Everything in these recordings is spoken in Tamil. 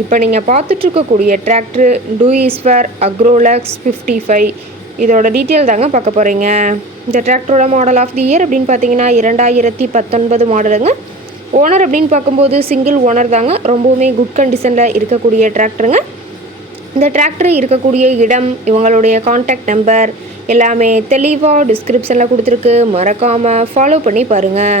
இப்போ நீங்கள் பார்த்துட்ருக்கக்கூடிய tractor Deutz Fahr Agrolux fifty five இதோட டீட்டெயில் தாங்க பார்க்க போகிறீங்க இந்த டிராக்டரோட மாடல் ஆஃப் தி இயர் அப்படின்னு பார்த்தீங்கன்னா இரண்டாயிரத்தி பத்தொன்பது மாடலுங்க. ஓனர் அப்படின்னு பார்க்கும்போது சிங்கிள் ஓனர் தாங்க. ரொம்பவுமே குட் கண்டிஷனில் இருக்கக்கூடிய டிராக்டருங்க இந்த டிராக்டர் இருக்கக்கூடிய இடம் இவங்களுடைய காண்டாக்ட் நம்பர் எல்லாமே தெளிவாக டிஸ்கிரிப்ஷனில் கொடுத்துருக்கு. மறக்காமல் ஃபாலோ பண்ணி பாருங்கள்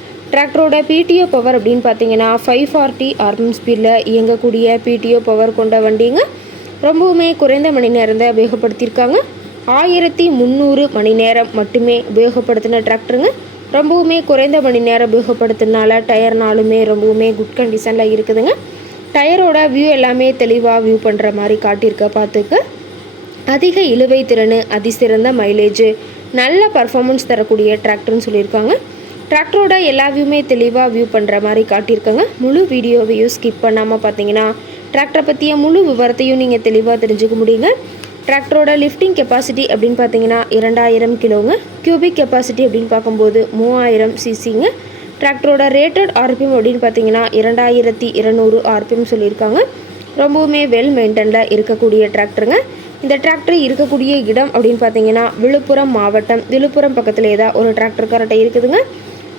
டிராக்டரோட பிடிஓ பவர் அப்படின்னு பார்த்தீங்கன்னா ஃபைவ் ஃபார்ட்டி ஆர்எம் ஸ்பீடில் இயங்கக்கூடிய பிடிஓ பவர் கொண்ட வண்டிங்க. ரொம்பவுமே குறைந்த மணி நேரம் தான் உபயோகப்படுத்தியிருக்காங்க. ஆயிரத்தி முந்நூறு மணி நேரம் மட்டுமே உபயோகப்படுத்தின டிராக்டருங்க. ரொம்பவுமே குறைந்த மணி நேரம் உபயோகப்படுத்தினால டயர்னாலுமே ரொம்பவுமே குட் கண்டிஷனில் இருக்குதுங்க. டயரோட வியூ எல்லாமே தெளிவாக வியூ பண்ணுற மாதிரி காட்டியிருக்க பார்த்துக்க. அதிக இழுவை திறன் அதிசிறந்த மைலேஜ் நல்ல பர்ஃபார்மன்ஸ் தரக்கூடிய டிராக்டர்னு சொல்லியிருக்காங்க. டிராக்டரோட எல்லா வியூமே தெளிவாக வியூ பண்ணுற மாதிரி காட்டியிருக்காங்க. முழு வீடியோவையும் ஸ்கிப் பண்ணாமல் பார்த்தீங்கன்னா டிராக்டரை பற்றிய முழு விவரத்தையும் நீங்கள் தெளிவாக தெரிஞ்சுக்க முடியுங்க. டிராக்டரோட லிஃப்டிங் கெப்பாசிட்டி அப்படின்னு பார்த்தீங்கன்னா இரண்டாயிரம் கிலோங்க. கியூபிக் கெப்பாசிட்டி அப்படின்னு பார்க்கும்போது மூவாயிரம் சிசிங்க டிராக்டரோட ரேட்டட் ஆர்பிஎம் அப்படின்னு பார்த்தீங்கன்னா இரண்டாயிரத்தி இருநூறு ஆர்பிஎம் சொல்லியிருக்காங்க. ரொம்பவுமே வெல் மெயின்டனில் இருக்கக்கூடிய டிராக்டருங்க. இந்த டிராக்டர் இருக்கக்கூடிய இடம் அப்படின்னு பார்த்தீங்கன்னா விழுப்புரம் மாவட்டம் விழுப்புரம் பக்கத்தில் ஏதாவது ஒரு டிராக்டர் கரெக்டாக இருக்குதுங்க.